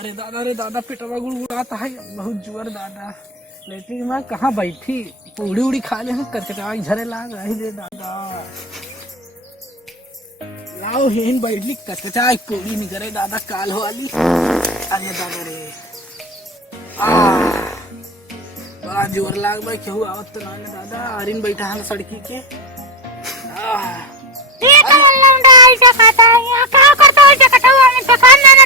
अरे दादा पेटवा गुड़गुड़ाता है बहुत जोर दादा। लेकिन मैं कहाँ बैठी उड़ी उड़ी खा ले कचरा झरे लाग रही रे दादा। लाओ हेन बैठली कचरा पूरी नहीं करे दादा काल हो वाली। अरे दादा रे बड़ा जोर लाग भाई केहू आवत तो ना दादा। अरिन बैठा है सड़की के ये तो लौंडा ऐसा खाता है यहाँ क्या करता है जगह तो हमें दुकान ना ना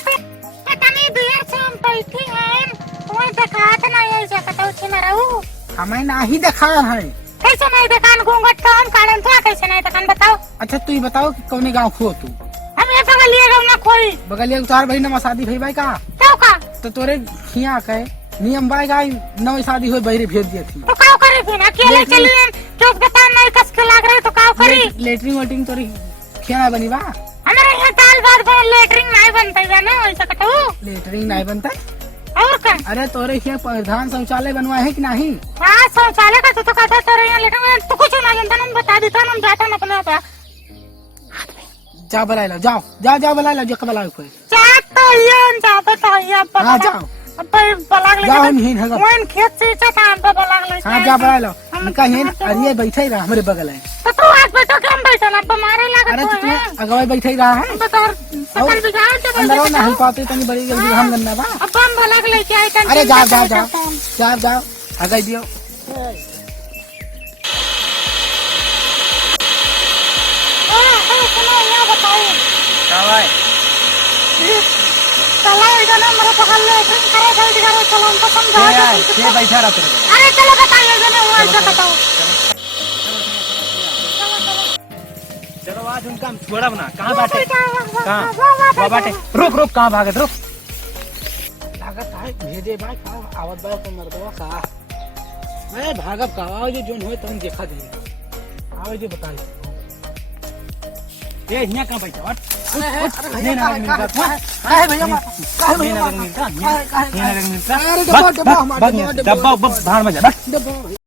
पता नहीं देर से हम बैठी हैं कोई दिखाता नहीं ऐसा करता उसे ना रहूं हमें ना ही दिखा है। कैसे नहीं दुकान घूंघट तो हम काढ़न तो कैसे नहीं दुकान बताओ। अच्छा तू ही बताओ कि कौन गाँव खो तू। हम ये बगलिया गाँव ना कोई बगलिया तार भाई ना शादी भाई भाई का क्यों का तो तोरे खिया के नियम बाई गाय नव शादी हो बहरे भेज दिए थी तो क्या करे फिर अकेले चलिए क्यों बता नहीं कस के लाग रहे तो क्या करी। लेटरिंग वेटरिंग तोरी खिया बनी बा हमारे यहाँ दाल भात बन लेटरिंग नहीं बनता है ना ऐसा कटो लेटरिंग नहीं बनता और क्या। अरे तोरे यहाँ प्रधान शौचालय बनवा है कि नहीं। हाँ शौचालय का तो कहता तेरे यहाँ लेटरिंग तो कुछ ना जानता ना बता देता ना जाता ना अपने पे जा बुला लो जाओ जाओ जाओ बुला लो जो कब बुलाओ कोई जाता ये जाता तो ये हाँ जाओ अब बलाग ले जाओ नहीं है मोइन खेत से चाहता हम पे बलाग ले हाँ जा बुला लो उनका हेन अरे बैठा ही रहा हमारे बगल है तो तू आज बैठो क्या हम बैठो ना तो मारे लगा अरे तो तुम्हें अगवाई बैठा ही रहा है तो तोर सकल बिगाड़ के अंदर ना हम पाते तनी बड़ी जल्दी हम करना बा अब हम बलाग ले के आए अरे जाओ जाओ जाओ जाओ जाओ आगे दियो सुनो यहाँ बताओ क्या भाई चला इधर ना मेरे बगल में ड्रिंक करे जल्दी करो चलो हमको समझाओ ये बैठा रहा तेरे को। अरे चलो बताइए जने वो ऐसा बताओ चलो आज उनका हम छोड़ा बना कहाँ बैठे कहाँ वो बैठे रुक रुक कहाँ भागे रुक लागत है भेजे भाई कहाँ आवत भाई तो मर्दवा कहाँ मैं भागब कहाँ जो जोन होए तो हम देखा दे आओ जो बताइए ये यहाँ कहाँ बैठा हट नहीं ना भैया डब्बा भाड़ में जा